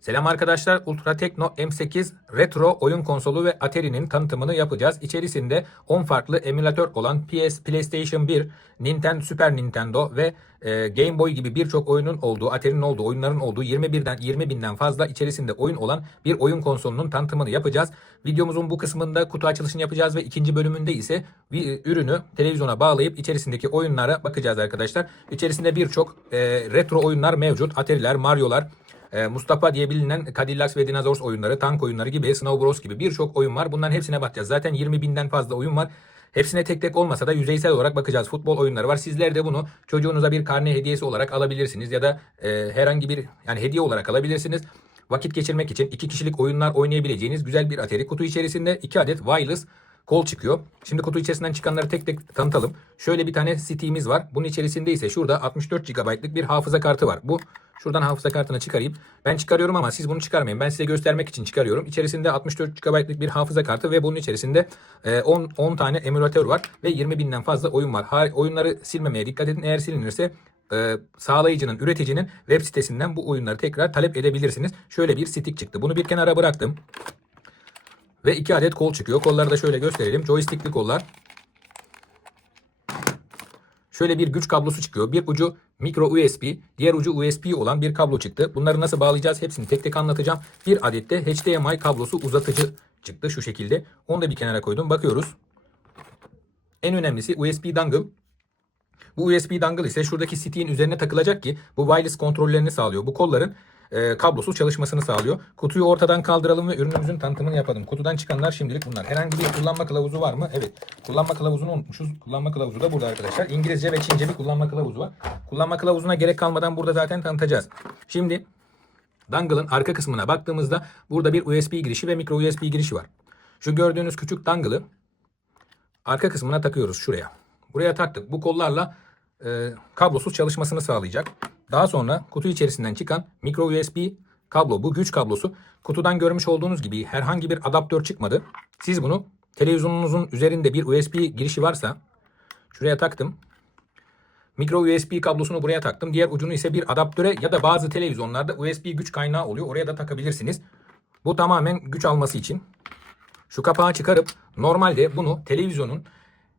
Selam arkadaşlar. Ultra Tekno M8 Retro oyun konsolu ve Atari'nin tanıtımını yapacağız. İçerisinde 10 farklı emülatör olan PS, PlayStation 1, Nintendo, Super Nintendo ve e, Game Boy gibi birçok oyunun olduğu, Atari'nin olduğu, oyunların olduğu 21'den 20 binden fazla içerisinde oyun olan bir oyun konsolunun tanıtımını yapacağız. Videomuzun bu kısmında kutu açılışını yapacağız ve ikinci bölümünde ise bir ürünü televizyona bağlayıp içerisindeki oyunlara bakacağız arkadaşlar. İçerisinde birçok e, retro oyunlar mevcut. Atari'ler, Mario'lar, e, Mustafa diye bilinen Cadillacs ve Dinosaurs oyunları, tank oyunları gibi, Snow Bros gibi birçok oyun var. Bunların hepsine bakacağız. Zaten 20 binden fazla oyun var. Hepsine tek tek olmasa da yüzeysel olarak bakacağız. Futbol oyunları var. Sizler de bunu çocuğunuza bir karne hediyesi olarak alabilirsiniz ya da e, herhangi bir yani hediye olarak alabilirsiniz. Vakit geçirmek için iki kişilik oyunlar oynayabileceğiniz güzel bir Atari. Kutu içerisinde iki adet wireless kol çıkıyor. Şimdi kutu içerisinden çıkanları tek tek tanıtalım. Şöyle bir tane Steam'imiz var. Bunun içerisinde ise şurada 64 GB'lık bir hafıza kartı var. Bu şuradan hafıza kartını çıkarayım. Ben çıkarıyorum ama siz bunu çıkarmayın. Ben size göstermek için çıkarıyorum. İçerisinde 64 GB'lık bir hafıza kartı ve bunun içerisinde e, 10, 10 tane emülatör var ve 20 binden fazla oyun var. Oyunları silmemeye dikkat edin. Eğer silinirse e, sağlayıcının, üreticinin web sitesinden bu oyunları tekrar talep edebilirsiniz. Şöyle bir stick çıktı. Bunu bir kenara bıraktım. Ve iki adet kol çıkıyor. Kolları da şöyle gösterelim. Joystickli kollar. Şöyle bir güç kablosu çıkıyor. Bir ucu micro USB, diğer ucu USB olan bir kablo çıktı. Bunları nasıl bağlayacağız hepsini tek tek anlatacağım. Bir adet de HDMI kablosu uzatıcı çıktı şu şekilde. Onu da bir kenara koydum. Bakıyoruz. En önemlisi USB dongle. Bu USB dongle ise şuradaki stick'in üzerine takılacak ki bu wireless kontrollerini sağlıyor. Bu kolların e, kablosuz çalışmasını sağlıyor. Kutuyu ortadan kaldıralım ve ürünümüzün tanıtımını yapalım. Kutudan çıkanlar şimdilik bunlar. Herhangi bir kullanma kılavuzu var mı? Evet. Kullanma kılavuzunu unutmuşuz. Kullanma kılavuzu da burada arkadaşlar. İngilizce ve Çince bir kullanma kılavuzu var. Kullanma kılavuzuna gerek kalmadan burada zaten tanıtacağız. Şimdi dongle'ın arka kısmına baktığımızda burada bir USB girişi ve micro USB girişi var. Şu gördüğünüz küçük dongle'ı arka kısmına takıyoruz şuraya. Buraya taktık. Bu kollarla e, kablosuz çalışmasını sağlayacak. Daha sonra kutu içerisinden çıkan micro USB kablo bu güç kablosu. Kutudan görmüş olduğunuz gibi herhangi bir adaptör çıkmadı. Siz bunu televizyonunuzun üzerinde bir USB girişi varsa şuraya taktım. Micro USB kablosunu buraya taktım. Diğer ucunu ise bir adaptöre ya da bazı televizyonlarda USB güç kaynağı oluyor. Oraya da takabilirsiniz. Bu tamamen güç alması için. Şu kapağı çıkarıp normalde bunu televizyonun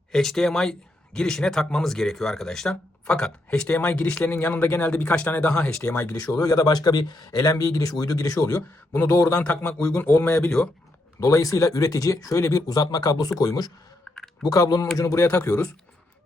HDMI girişine takmamız gerekiyor arkadaşlar. Fakat HDMI girişlerinin yanında genelde birkaç tane daha HDMI girişi oluyor ya da başka bir LNB girişi, uydu girişi oluyor. Bunu doğrudan takmak uygun olmayabiliyor. Dolayısıyla üretici şöyle bir uzatma kablosu koymuş. Bu kablonun ucunu buraya takıyoruz.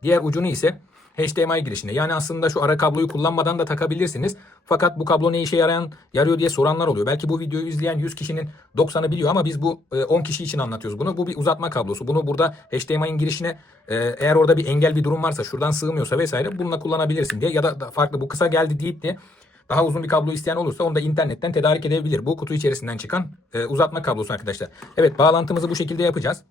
Diğer ucunu ise HDMI girişine. Yani aslında şu ara kabloyu kullanmadan da takabilirsiniz. Fakat bu kablo ne işe yarayan yarıyor diye soranlar oluyor. Belki bu videoyu izleyen 100 kişinin 90'ı biliyor ama biz bu e, 10 kişi için anlatıyoruz bunu. Bu bir uzatma kablosu. Bunu burada HDMI'nin girişine e, eğer orada bir engel bir durum varsa şuradan sığmıyorsa vesaire bununla kullanabilirsin diye ya da farklı bu kısa geldi deyip de daha uzun bir kablo isteyen olursa onu da internetten tedarik edebilir. Bu kutu içerisinden çıkan e, uzatma kablosu arkadaşlar. Evet bağlantımızı bu şekilde yapacağız.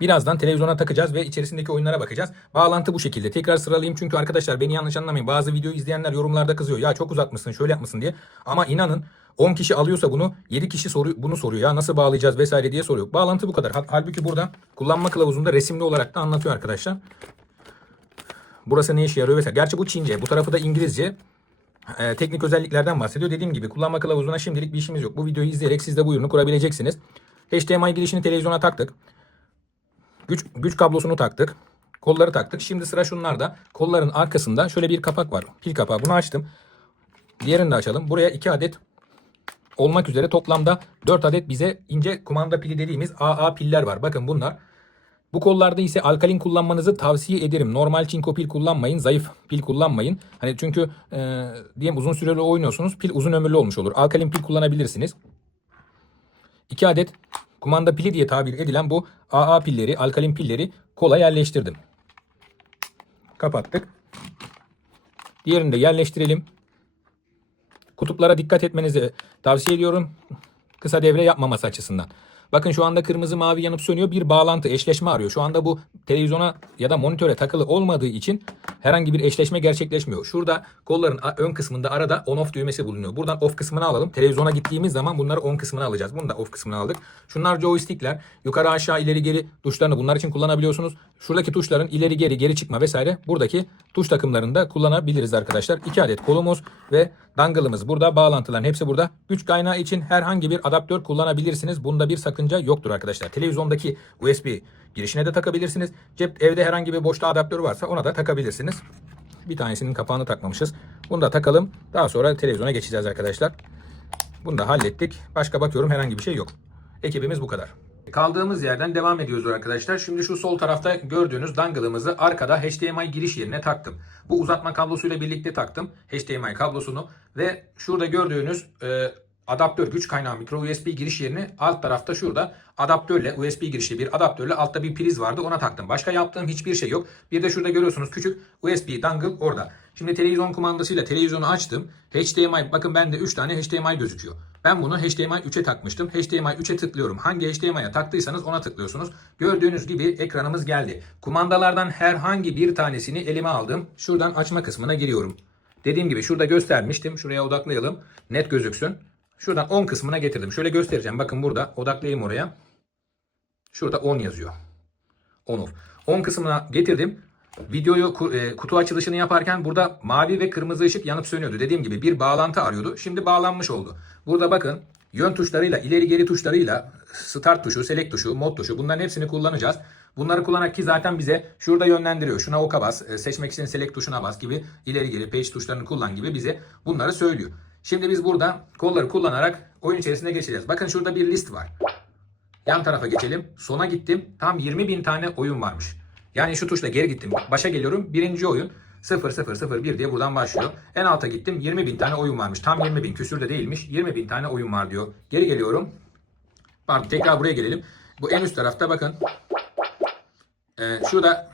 Birazdan televizyona takacağız ve içerisindeki oyunlara bakacağız. Bağlantı bu şekilde. Tekrar sıralayayım çünkü arkadaşlar beni yanlış anlamayın. Bazı videoyu izleyenler yorumlarda kızıyor. Ya çok uzatmışsın şöyle yapmışsın diye. Ama inanın 10 kişi alıyorsa bunu 7 kişi soru, bunu soruyor. Ya nasıl bağlayacağız vesaire diye soruyor. Bağlantı bu kadar. Hal- Halbuki burada kullanma kılavuzunda resimli olarak da anlatıyor arkadaşlar. Burası ne işe yarıyor vesaire. Gerçi bu Çince. Bu tarafı da İngilizce. Ee, teknik özelliklerden bahsediyor. Dediğim gibi kullanma kılavuzuna şimdilik bir işimiz yok. Bu videoyu izleyerek siz de bu ürünü kurabileceksiniz. HDMI girişini televizyona taktık. Güç, güç kablosunu taktık. Kolları taktık. Şimdi sıra şunlarda. Kolların arkasında şöyle bir kapak var. Pil kapağı. Bunu açtım. Diğerini de açalım. Buraya 2 adet olmak üzere toplamda 4 adet bize ince kumanda pili dediğimiz AA piller var. Bakın bunlar. Bu kollarda ise alkalin kullanmanızı tavsiye ederim. Normal çinko pil kullanmayın. Zayıf pil kullanmayın. Hani çünkü e, diyelim uzun süreli oynuyorsunuz. Pil uzun ömürlü olmuş olur. Alkalin pil kullanabilirsiniz. 2 adet kumanda pili diye tabir edilen bu AA pilleri, alkalin pilleri kola yerleştirdim. Kapattık. Diğerini de yerleştirelim. Kutuplara dikkat etmenizi tavsiye ediyorum. Kısa devre yapmaması açısından. Bakın şu anda kırmızı mavi yanıp sönüyor. Bir bağlantı, eşleşme arıyor. Şu anda bu televizyona ya da monitöre takılı olmadığı için herhangi bir eşleşme gerçekleşmiyor. Şurada kolların ön kısmında arada on off düğmesi bulunuyor. Buradan off kısmını alalım. Televizyona gittiğimiz zaman bunları on kısmını alacağız. Bunu da off kısmını aldık. Şunlar joystickler. Yukarı aşağı ileri geri tuşlarını bunlar için kullanabiliyorsunuz. Şuradaki tuşların ileri geri geri çıkma vesaire buradaki tuş takımlarını da kullanabiliriz arkadaşlar. 2 adet kolumuz ve dangle'ımız burada. Bağlantıların hepsi burada. Güç kaynağı için herhangi bir adaptör kullanabilirsiniz. Bunda bir sakınca yoktur arkadaşlar. Televizyondaki USB girişine de takabilirsiniz. Cep evde herhangi bir boşta adaptör varsa ona da takabilirsiniz. Bir tanesinin kapağını takmamışız. Bunu da takalım. Daha sonra televizyona geçeceğiz arkadaşlar. Bunu da hallettik. Başka bakıyorum herhangi bir şey yok. Ekibimiz bu kadar. Kaldığımız yerden devam ediyoruz arkadaşlar. Şimdi şu sol tarafta gördüğünüz dangle'ımızı arkada HDMI giriş yerine taktım. Bu uzatma kablosuyla birlikte taktım HDMI kablosunu ve şurada gördüğünüz e, adaptör güç kaynağı micro USB giriş yerine alt tarafta şurada adaptörle USB girişli bir adaptörle altta bir priz vardı ona taktım. Başka yaptığım hiçbir şey yok. Bir de şurada görüyorsunuz küçük USB dangle orada. Şimdi televizyon kumandasıyla televizyonu açtım. HDMI bakın bende 3 tane HDMI gözüküyor. Ben bunu HDMI 3'e takmıştım. HDMI 3'e tıklıyorum. Hangi HDMI'ye taktıysanız ona tıklıyorsunuz. Gördüğünüz gibi ekranımız geldi. Kumandalardan herhangi bir tanesini elime aldım. Şuradan açma kısmına giriyorum. Dediğim gibi şurada göstermiştim. Şuraya odaklayalım. Net gözüksün. Şuradan 10 kısmına getirdim. Şöyle göstereceğim. Bakın burada odaklayayım oraya. Şurada 10 yazıyor. On off. 10 kısmına getirdim. Videoyu e, kutu açılışını yaparken burada mavi ve kırmızı ışık yanıp sönüyordu. Dediğim gibi bir bağlantı arıyordu. Şimdi bağlanmış oldu. Burada bakın yön tuşlarıyla, ileri geri tuşlarıyla start tuşu, select tuşu, mod tuşu bunların hepsini kullanacağız. Bunları kullanarak ki zaten bize şurada yönlendiriyor. Şuna oka bas, e, seçmek için select tuşuna bas gibi ileri geri page tuşlarını kullan gibi bize bunları söylüyor. Şimdi biz burada kolları kullanarak oyun içerisine geçeceğiz. Bakın şurada bir list var. Yan tarafa geçelim. Sona gittim. Tam 20 bin tane oyun varmış. Yani şu tuşla geri gittim. Başa geliyorum. Birinci oyun 0001 diye buradan başlıyor. En alta gittim. 20 bin tane oyun varmış. Tam 20 bin küsür de değilmiş. 20 bin tane oyun var diyor. Geri geliyorum. Pardon tekrar buraya gelelim. Bu en üst tarafta bakın. Ee, şurada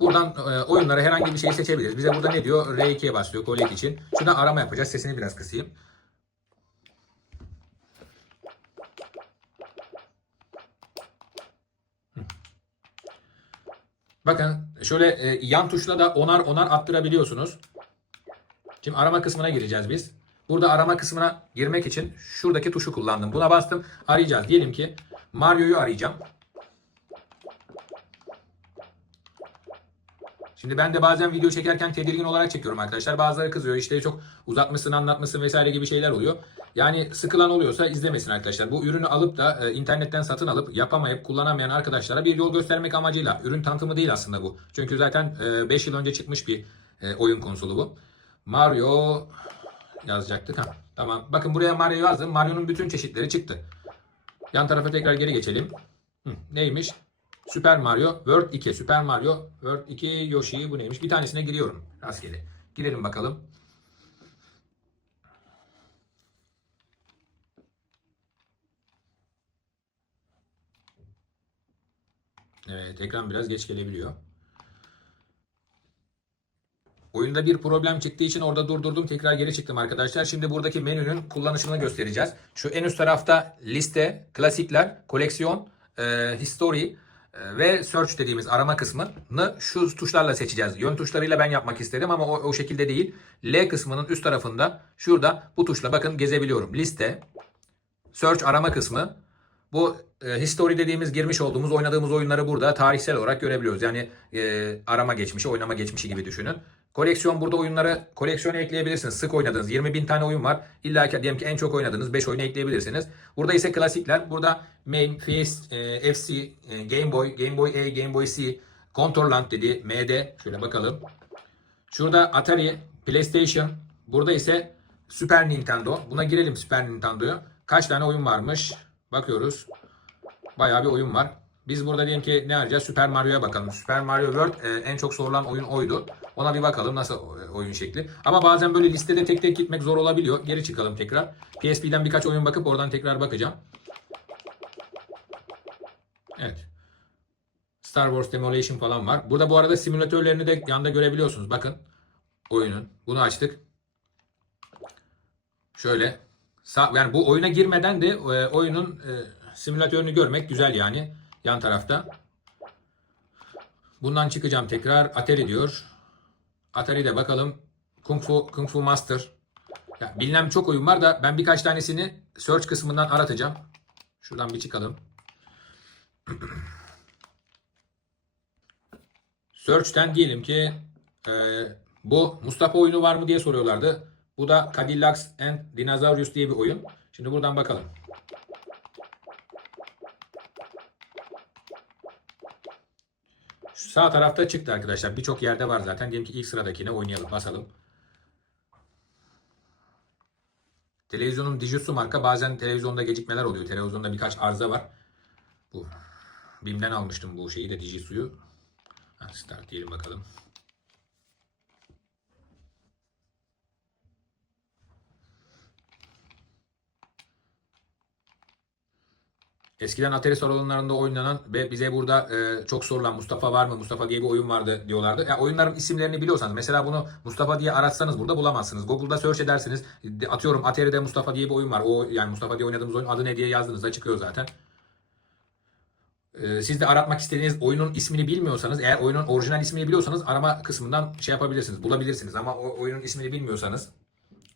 buradan e, oyunlara herhangi bir şey seçebiliriz. Bize burada ne diyor? R2'ye basıyor collect için. Şuradan arama yapacağız. Sesini biraz kısayım. Bakın şöyle e, yan tuşla da onar onar attırabiliyorsunuz. Şimdi arama kısmına gireceğiz biz. Burada arama kısmına girmek için şuradaki tuşu kullandım. Buna bastım. Arayacağız. Diyelim ki Mario'yu arayacağım. Şimdi ben de bazen video çekerken tedirgin olarak çekiyorum arkadaşlar. Bazıları kızıyor işte çok uzatmışsın anlatmışsın vesaire gibi şeyler oluyor. Yani sıkılan oluyorsa izlemesin arkadaşlar. Bu ürünü alıp da e, internetten satın alıp yapamayıp kullanamayan arkadaşlara bir yol göstermek amacıyla. Ürün tanıtımı değil aslında bu. Çünkü zaten 5 yıl önce çıkmış bir e, oyun konsolu bu. Mario yazacaktık. Ha, tamam. Bakın buraya Mario yazdım. Mario'nun bütün çeşitleri çıktı. Yan tarafa tekrar geri geçelim. Hı, neymiş? Super Mario World 2. Super Mario World 2 Yoshi bu neymiş? Bir tanesine giriyorum rastgele. Girelim bakalım. Evet ekran biraz geç gelebiliyor. Oyunda bir problem çıktığı için orada durdurdum. Tekrar geri çıktım arkadaşlar. Şimdi buradaki menünün kullanışını göstereceğiz. Şu en üst tarafta liste, klasikler, koleksiyon, e, history ve search dediğimiz arama kısmını şu tuşlarla seçeceğiz. Yön tuşlarıyla ben yapmak istedim ama o, o şekilde değil. L kısmının üst tarafında şurada bu tuşla bakın gezebiliyorum. Liste, search arama kısmı. Bu e, history dediğimiz girmiş olduğumuz oynadığımız oyunları burada tarihsel olarak görebiliyoruz. Yani e, arama geçmişi, oynama geçmişi gibi düşünün. Koleksiyon burada oyunları koleksiyona ekleyebilirsiniz. Sık oynadığınız 20 bin tane oyun var. İlla ki diyelim ki en çok oynadığınız 5 oyunu ekleyebilirsiniz. Burada ise klasikler. Burada Main, PS, e, FC, e, Game Boy, Game Boy A, Game Boy C, Controlland dedi, MD. Şöyle bakalım. Şurada Atari, PlayStation. Burada ise Super Nintendo. Buna girelim Super Nintendo'ya. Kaç tane oyun varmış? Bakıyoruz. Bayağı bir oyun var. Biz burada diyelim ki ne arayacağız? Super Mario'ya bakalım. Super Mario World e, en çok sorulan oyun oydu. Ona bir bakalım nasıl e, oyun şekli. Ama bazen böyle listede tek tek gitmek zor olabiliyor. Geri çıkalım tekrar. PSP'den birkaç oyun bakıp oradan tekrar bakacağım. Evet. Star Wars Demolition falan var. Burada bu arada simülatörlerini de yanda görebiliyorsunuz. Bakın oyunun. Bunu açtık. Şöyle. Yani bu oyuna girmeden de e, oyunun e, simülatörünü görmek güzel yani. Yan tarafta. Bundan çıkacağım tekrar. Atari diyor. Atari'de bakalım. Kung Fu, Kung Fu Master. Ya, bilinen çok oyun var da ben birkaç tanesini search kısmından aratacağım. Şuradan bir çıkalım. Search'ten diyelim ki e, bu Mustafa oyunu var mı diye soruyorlardı. Bu da Cadillacs and Dinosaurius diye bir oyun. Şimdi buradan bakalım. Şu sağ tarafta çıktı arkadaşlar. Birçok yerde var zaten. Diyelim ki ilk sıradakine oynayalım. Basalım. Televizyonun Dijitsu marka bazen televizyonda gecikmeler oluyor. Televizyonda birkaç arıza var. Bu BİM'den almıştım bu şeyi de Dijitsu'yu. Start diyelim bakalım. Eskiden Atari salonlarında oynanan ve bize burada e, çok sorulan Mustafa var mı? Mustafa diye bir oyun vardı diyorlardı. Ya oyunların isimlerini biliyorsanız mesela bunu Mustafa diye aratsanız burada bulamazsınız. Google'da search edersiniz. De- Atıyorum Atari'de Mustafa diye bir oyun var. O yani Mustafa diye oynadığımız oyun adı ne diye yazdığınızda çıkıyor zaten. E, siz de aratmak istediğiniz oyunun ismini bilmiyorsanız eğer oyunun orijinal ismini biliyorsanız arama kısmından şey yapabilirsiniz. Bulabilirsiniz ama o oyunun ismini bilmiyorsanız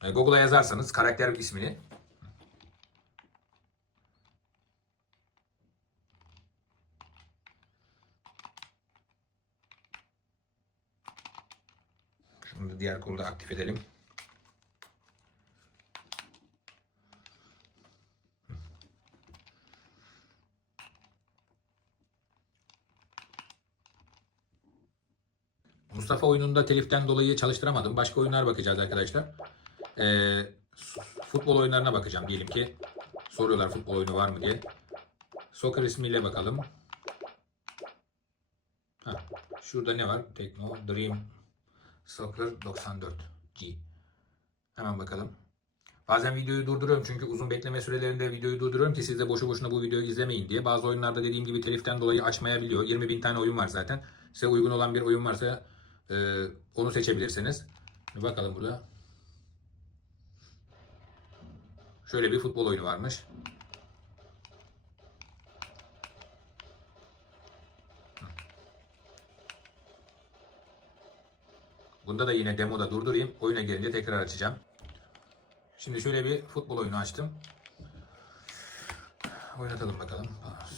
e, Google'a yazarsanız karakter ismini Şunu da diğer kolda aktif edelim. Mustafa oyununda teliften dolayı çalıştıramadım. Başka oyunlar bakacağız arkadaşlar. Ee, futbol oyunlarına bakacağım diyelim ki. Soruyorlar futbol oyunu var mı diye. Soccer ismiyle bakalım. Ha, şurada ne var? Tekno Dream Soccer 94 G. Hemen bakalım. Bazen videoyu durduruyorum çünkü uzun bekleme sürelerinde videoyu durduruyorum ki siz de boşu boşuna bu videoyu izlemeyin diye. Bazı oyunlarda dediğim gibi teliften dolayı açmayabiliyor. 20 bin tane oyun var zaten. Size uygun olan bir oyun varsa e, onu seçebilirsiniz. Bakalım burada. Şöyle bir futbol oyunu varmış. Bunda da yine demoda durdurayım. Oyuna gelince tekrar açacağım. Şimdi şöyle bir futbol oyunu açtım. Oynatalım bakalım. Aha.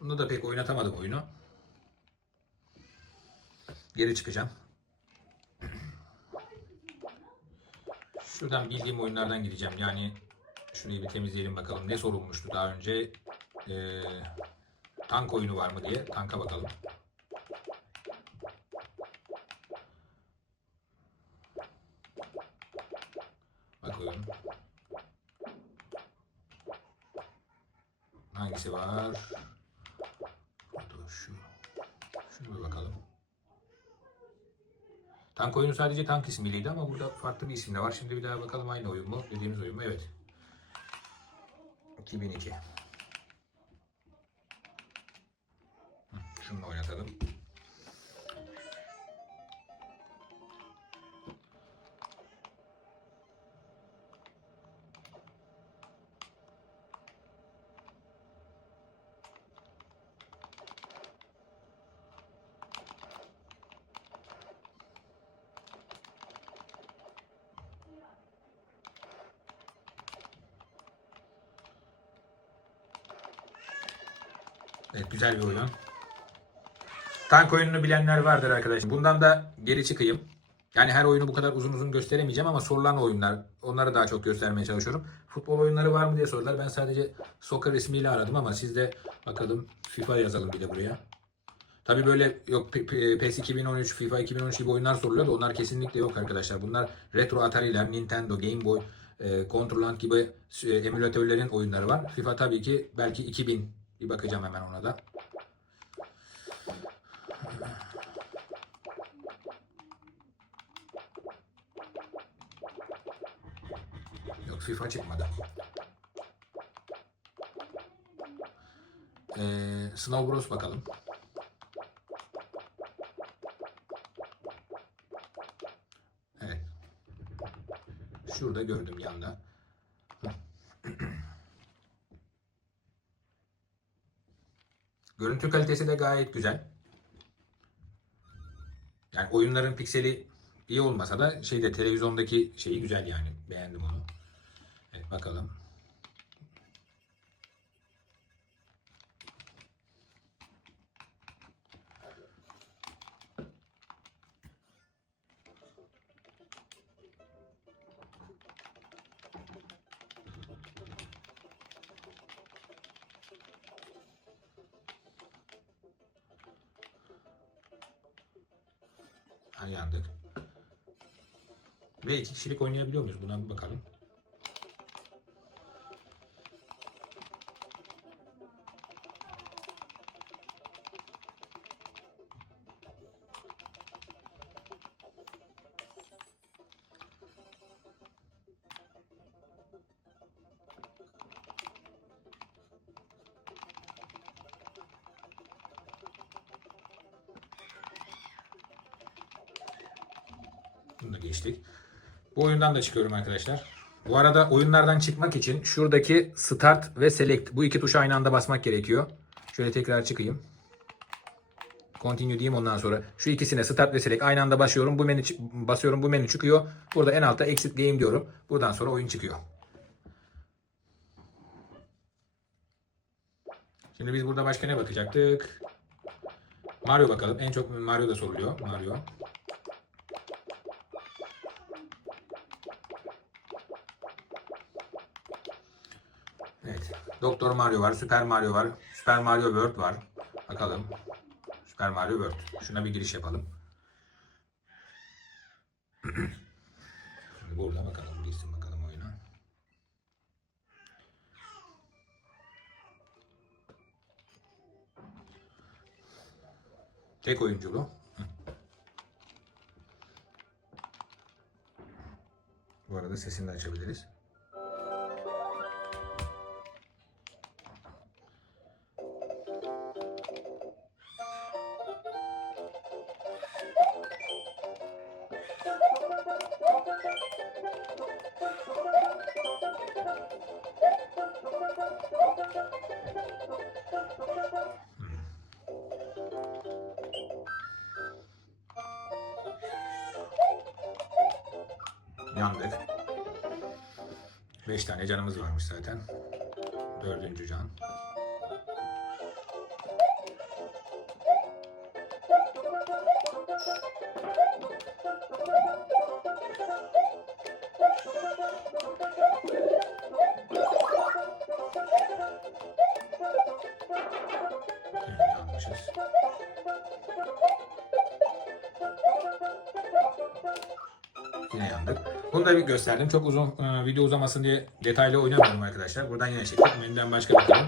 Bunda da pek oynatamadım oyunu. Geri çıkacağım. Şuradan bildiğim oyunlardan gideceğim. Yani şurayı bir temizleyelim bakalım. Ne sorulmuştu daha önce? Ee, tank oyunu var mı diye. Tanka bakalım. Bakıyorum. Hangisi var? Dur, Şu. Şuna bir bakalım. Tank oyunu sadece tank ismiydi ama burada farklı bir isim de var. Şimdi bir daha bakalım aynı oyun mu? Dediğimiz oyun mu? Evet. 2002. Hı, Şunu oynatalım. Evet güzel bir oyun. Tank oyununu bilenler vardır arkadaşlar. Bundan da geri çıkayım. Yani her oyunu bu kadar uzun uzun gösteremeyeceğim ama sorulan oyunlar onları daha çok göstermeye çalışıyorum. Futbol oyunları var mı diye sordular. Ben sadece soccer ismiyle aradım ama siz de bakalım FIFA yazalım bir de buraya. Tabi böyle yok PES 2013, FIFA 2013 gibi oyunlar soruluyor da onlar kesinlikle yok arkadaşlar. Bunlar retro Atari'ler, Nintendo, Game Boy, e, Controland gibi e, emülatörlerin oyunları var. FIFA tabii ki belki 2000 bir bakacağım hemen ona da. Yok FIFA çıkmadı. Ee, Snow Bros bakalım. Evet. Şurada gördüm yanda. Görüntü kalitesi de gayet güzel. Yani oyunların pikseli iyi olmasa da şeyde televizyondaki şeyi güzel yani. Beğendim onu. Evet bakalım. Yandık. Ve iki kişilik oynayabiliyor muyuz? Buna bir bakalım. Oyundan da çıkıyorum arkadaşlar. Bu arada oyunlardan çıkmak için şuradaki Start ve Select bu iki tuşa aynı anda basmak gerekiyor. Şöyle tekrar çıkayım. Continue diyeyim ondan sonra. Şu ikisine Start ve Select aynı anda basıyorum. Bu menü basıyorum bu menü çıkıyor. Burada en altta Exit Game diyorum. Buradan sonra oyun çıkıyor. Şimdi biz burada başka ne bakacaktık? Mario bakalım. En çok Mario da soruluyor. Mario. Evet. Doktor Mario var, Super Mario var, Super Mario World var. Bakalım. Super Mario World. Şuna bir giriş yapalım. Şimdi burada bakalım, girsin bakalım oyuna. Tek oyunculu. Bu arada sesini de açabiliriz. Zaten. Dördüncü can. Yine yandık. Bunu da bir gösterdim. Çok uzun video uzamasın diye detaylı oynamıyorum arkadaşlar. Buradan yine çektim. Menüden başka bakalım.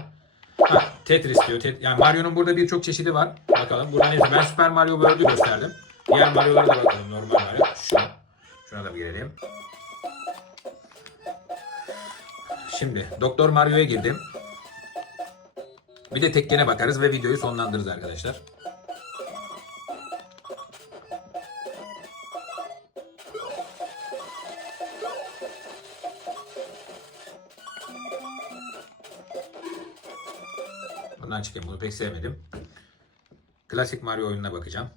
Ha, Tetris diyor. Tet- yani Mario'nun burada birçok çeşidi var. Bakalım. Burada neyse ben Super Mario World'ü gösterdim. Diğer Mario'lara da bakalım. Normal Mario. Şuna. Şuna da bir girelim. Şimdi Doktor Mario'ya girdim. Bir de tekkene bakarız ve videoyu sonlandırırız arkadaşlar. Bundan çıkayım. Bunu pek sevmedim. Klasik Mario oyununa bakacağım.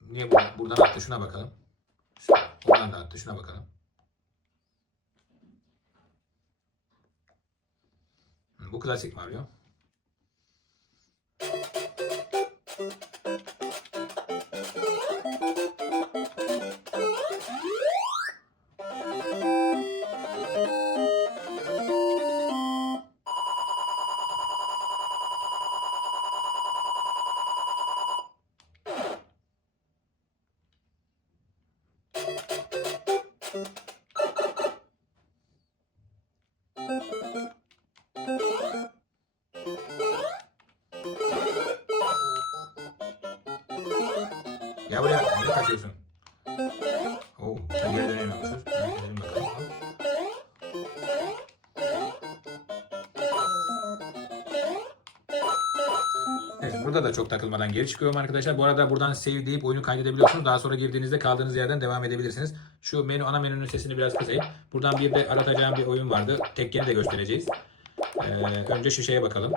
Niye bu? Buradan attı. Şuna bakalım. Oradan da attı. Şuna bakalım. Bu klasik Mario. Ya buraya ne kaçıyorsun? Da çok takılmadan geri çıkıyorum arkadaşlar. Bu arada buradan save deyip oyunu kaydedebiliyorsunuz. Daha sonra girdiğinizde kaldığınız yerden devam edebilirsiniz. Şu menü ana menünün sesini biraz kısayım. Buradan bir de aratacağım bir oyun vardı. Tekkeni de göstereceğiz. Ee, önce şu şeye bakalım.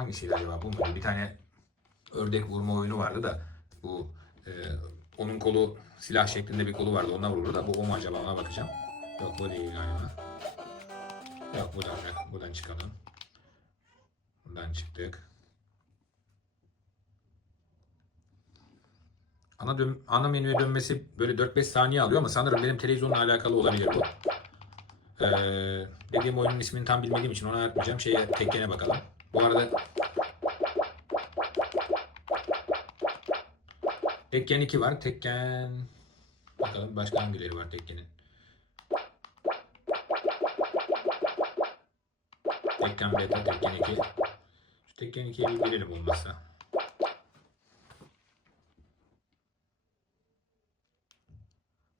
Hangisiydi acaba? Bu muydu? Bir tane ördek vurma oyunu vardı da bu e, onun kolu silah şeklinde bir kolu vardı. Ondan vururdu da bu o mu acaba? Ona bakacağım. Yok bu değil galiba. Yok buradan yok. Buradan çıkalım. Buradan çıktık. Ana, dön ana menüye dönmesi böyle 4-5 saniye alıyor ama sanırım benim televizyonla alakalı olabilir bu. Ee, dediğim oyunun ismini tam bilmediğim için ona yapmayacağım. Şeye tekkene bakalım. Bu arada Tekken 2 var. Tekken bakalım başka hangileri var Tekken'in. Tekken Beta, Tekken 2. Şu Tekken 2'ye bir girelim olmazsa.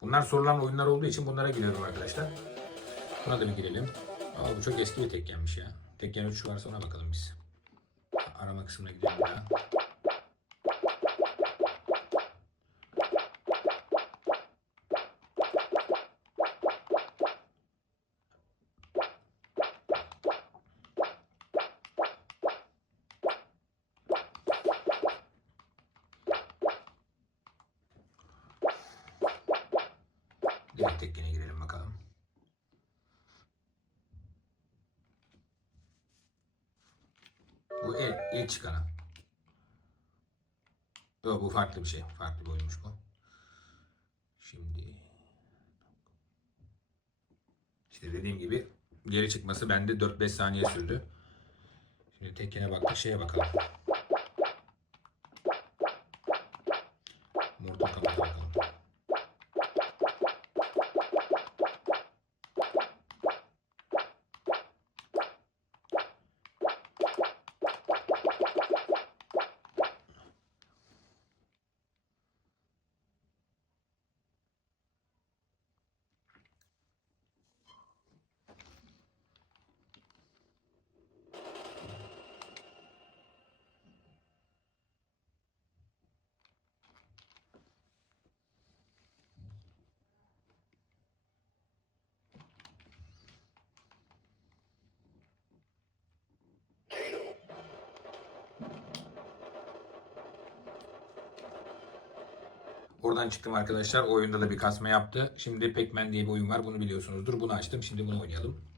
Bunlar sorulan oyunlar olduğu için bunlara giriyorum arkadaşlar. Buna da bir girelim. Aa, bu çok eski bir Tekken'miş ya. Tekken 3 varsa ona bakalım biz. Arama kısmına gidelim daha. Çıkanı. Yok bu farklı bir şey. Farklı bir oyunmuş bu. Şimdi işte dediğim gibi geri çıkması bende 4-5 saniye sürdü. Şimdi Tekken'e baktık şeye bakalım. Çıktım arkadaşlar. O oyunda da bir kasma yaptı. Şimdi Pac-Man diye bir oyun var. Bunu biliyorsunuzdur. Bunu açtım. Şimdi bunu oynayalım.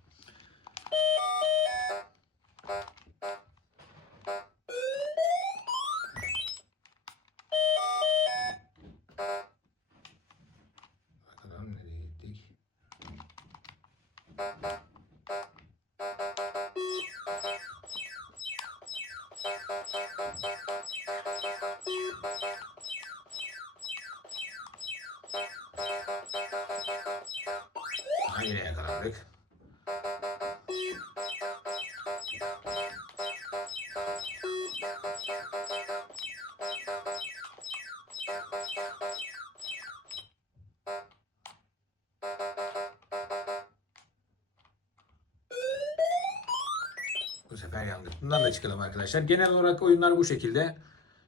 Arkadaşlar. Genel olarak oyunlar bu şekilde.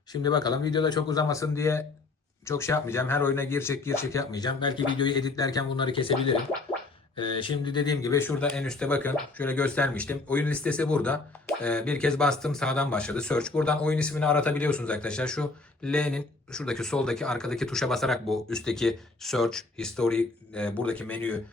Şimdi bakalım videoda çok uzamasın diye çok şey yapmayacağım. Her oyuna gir çek yapmayacağım. Belki videoyu editlerken bunları kesebilirim. Ee, şimdi dediğim gibi şurada en üstte bakın. Şöyle göstermiştim. Oyun listesi burada. Ee, bir kez bastım sağdan başladı. Search. Buradan oyun ismini aratabiliyorsunuz arkadaşlar. Şu L'nin şuradaki soldaki arkadaki tuşa basarak bu üstteki Search, History, e, buradaki menüyü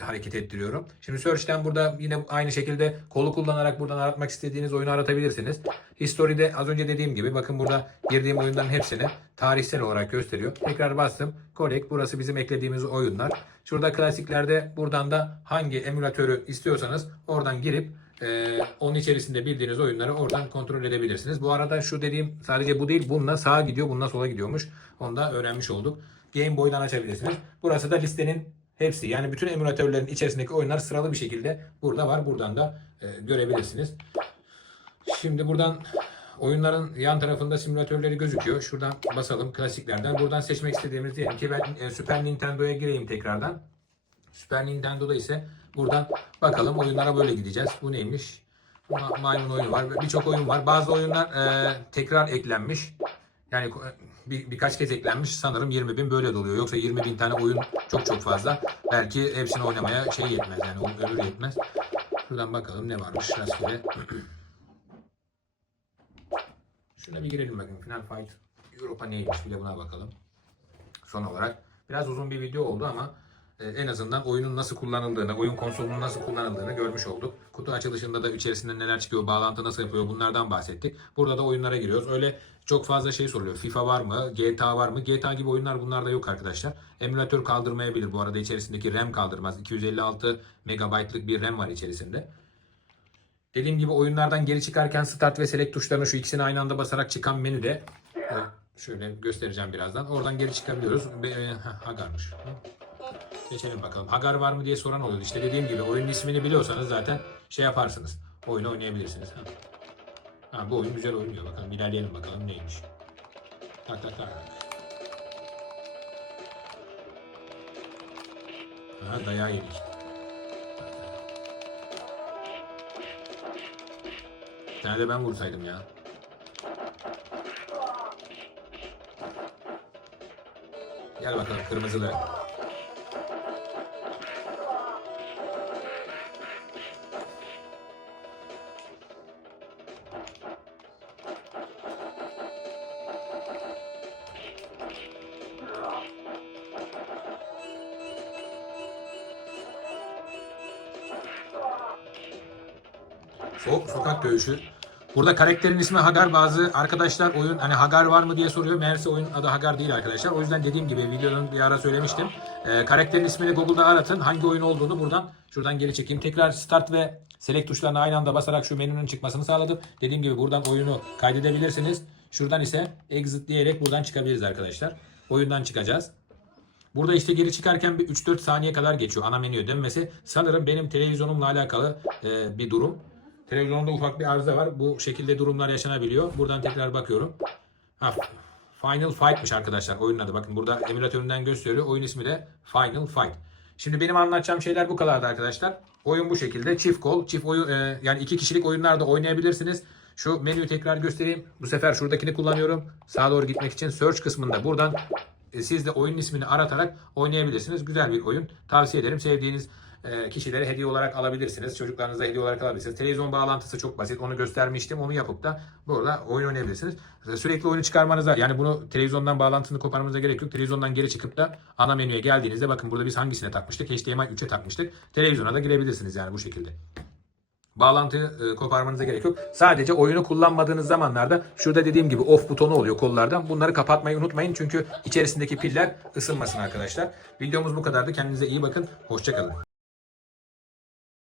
hareket ettiriyorum. Şimdi Search'ten burada yine aynı şekilde kolu kullanarak buradan aratmak istediğiniz oyunu aratabilirsiniz. History'de az önce dediğim gibi bakın burada girdiğim oyunların hepsini tarihsel olarak gösteriyor. Tekrar bastım. Collect. Burası bizim eklediğimiz oyunlar. Şurada klasiklerde buradan da hangi emülatörü istiyorsanız oradan girip e, onun içerisinde bildiğiniz oyunları oradan kontrol edebilirsiniz. Bu arada şu dediğim sadece bu değil. Bununla sağa gidiyor, bununla sola gidiyormuş. Onu da öğrenmiş olduk. Game Boy'dan açabilirsiniz. Burası da listenin hepsi yani bütün emülatörlerin içerisindeki oyunlar sıralı bir şekilde burada var. Buradan da e, görebilirsiniz. Şimdi buradan oyunların yan tarafında simülatörleri gözüküyor. Şuradan basalım klasiklerden. Buradan seçmek istediğimiz diyelim ki ben e, Super Nintendo'ya gireyim tekrardan. Süper Nintendo'da ise buradan bakalım oyunlara böyle gideceğiz. Bu neymiş? Ma- maymun oyunu var. Birçok oyun var. Bazı oyunlar e, tekrar eklenmiş. Yani bir, birkaç kez eklenmiş. Sanırım 20 bin böyle doluyor. Yoksa 20 bin tane oyun çok çok fazla. Belki hepsini oynamaya şey yetmez. Yani ömür yetmez. Şuradan bakalım ne varmış rastgele. Şuna bir girelim bakın. Final Fight Europa neymiş bir de buna bakalım. Son olarak. Biraz uzun bir video oldu ama e, en azından oyunun nasıl kullanıldığını, oyun konsolunun nasıl kullanıldığını görmüş olduk. Kutu açılışında da içerisinde neler çıkıyor, bağlantı nasıl yapıyor bunlardan bahsettik. Burada da oyunlara giriyoruz. Öyle çok fazla şey soruluyor. FIFA var mı? GTA var mı? GTA gibi oyunlar bunlarda yok arkadaşlar. Emülatör kaldırmayabilir. Bu arada içerisindeki RAM kaldırmaz. 256 MB'lık bir RAM var içerisinde. Dediğim gibi oyunlardan geri çıkarken Start ve Select tuşlarını şu ikisini aynı anda basarak çıkan menüde şöyle göstereceğim birazdan. Oradan geri çıkabiliyoruz. E, Hagar'mış. Geçelim bakalım. Hagar var mı diye soran oluyor. İşte dediğim gibi oyunun ismini biliyorsanız zaten şey yaparsınız. Oyunu oynayabilirsiniz. Ha. Bu oyun güzel oyun diyor. Bakalım ilerleyelim bakalım neymiş. Tak tak tak. Ha, dayağı yedik. Bir tane de ben vursaydım ya. Gel bakalım kırmızılı. So sokak dövüşü. Burada karakterin ismi Hagar. Bazı arkadaşlar oyun hani Hagar var mı diye soruyor. Meğerse oyun adı Hagar değil arkadaşlar. O yüzden dediğim gibi videonun bir ara söylemiştim. Ee, karakterin ismini Google'da aratın. Hangi oyun olduğunu buradan şuradan geri çekeyim. Tekrar Start ve Select tuşlarına aynı anda basarak şu menünün çıkmasını sağladım. Dediğim gibi buradan oyunu kaydedebilirsiniz. Şuradan ise Exit diyerek buradan çıkabiliriz arkadaşlar. Oyundan çıkacağız. Burada işte geri çıkarken bir 3-4 saniye kadar geçiyor ana menüye dönmesi. Sanırım benim televizyonumla alakalı e, bir durum. Televizyonda ufak bir arıza var. Bu şekilde durumlar yaşanabiliyor. Buradan tekrar bakıyorum. Ha, Final Fight'mış arkadaşlar oyunun adı. Bakın burada emülatöründen gösteriyor. Oyun ismi de Final Fight. Şimdi benim anlatacağım şeyler bu kadardı arkadaşlar. Oyun bu şekilde. Çift kol, çift oyun e, yani iki kişilik oyunlarda oynayabilirsiniz. Şu menüyü tekrar göstereyim. Bu sefer şuradakini kullanıyorum. Sağa doğru gitmek için search kısmında buradan e, siz de oyunun ismini aratarak oynayabilirsiniz. Güzel bir oyun. Tavsiye ederim. Sevdiğiniz kişilere hediye olarak alabilirsiniz. Çocuklarınıza hediye olarak alabilirsiniz. Televizyon bağlantısı çok basit. Onu göstermiştim. Onu yapıp da burada oyun oynayabilirsiniz. Sürekli oyunu çıkarmanıza yani bunu televizyondan bağlantısını koparmanıza gerek yok. Televizyondan geri çıkıp da ana menüye geldiğinizde bakın burada biz hangisine takmıştık? HDMI 3'e takmıştık. Televizyona da girebilirsiniz yani bu şekilde. Bağlantıyı e, koparmanıza gerek yok. Sadece oyunu kullanmadığınız zamanlarda şurada dediğim gibi off butonu oluyor kollardan. Bunları kapatmayı unutmayın çünkü içerisindeki piller ısınmasın arkadaşlar. Videomuz bu kadardı. Kendinize iyi bakın. Hoşçakalın.